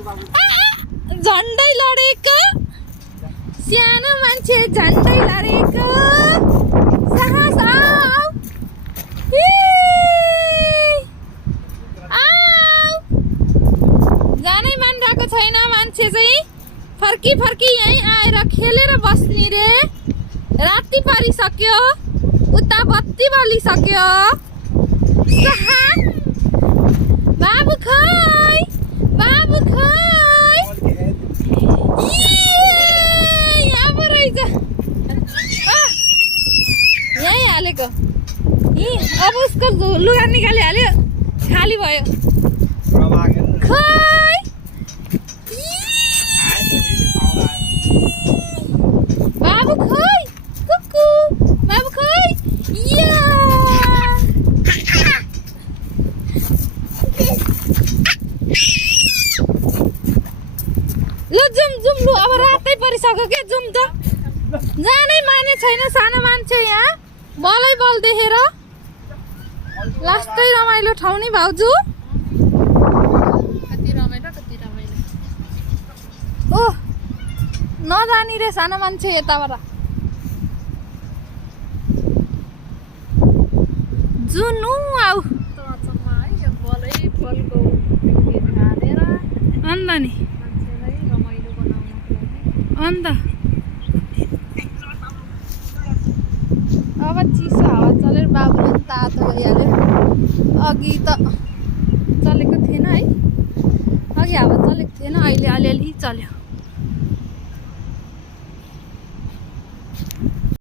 झन्डै लडेको सानो मान्छे झन्डै लडेको साहस आऊ जानै मानिरहेको छैन मान्छे चाहिँ फर्की फर्की यहीँ आएर खेलेर बस्ने रे राति परिसक्यो उता बत्ती बलिसक्यो बाबु खै बाबु खै यहाँ पो रहेछ यहीँ हालेको अब उसको लुगा निकालिहाल्यो खाली भयो खै बाबु खै कुकु बाबु खै लु जुम जुम लु अब रातै परिसक्यो के जुम त जानै माने छैन सानो मान्छे यहाँ बलै बल देखेर लास्टै रमाइलो ठाउँ नि भाउजू कति रमाइलो ओ नजानी रे सानो मान्छे यताबाट जुनु आऊ चम्मा है यो बलै बलको हालेर अन्त नि मान्छेलाई रमाइलो बनाउनको लागि अन्त अब चिसो हावा चलेर बाबु तातो भइहाल्यो अघि त चलेको थिएन है अघि हावा चलेको थिएन अहिले अलिअलि चल्यो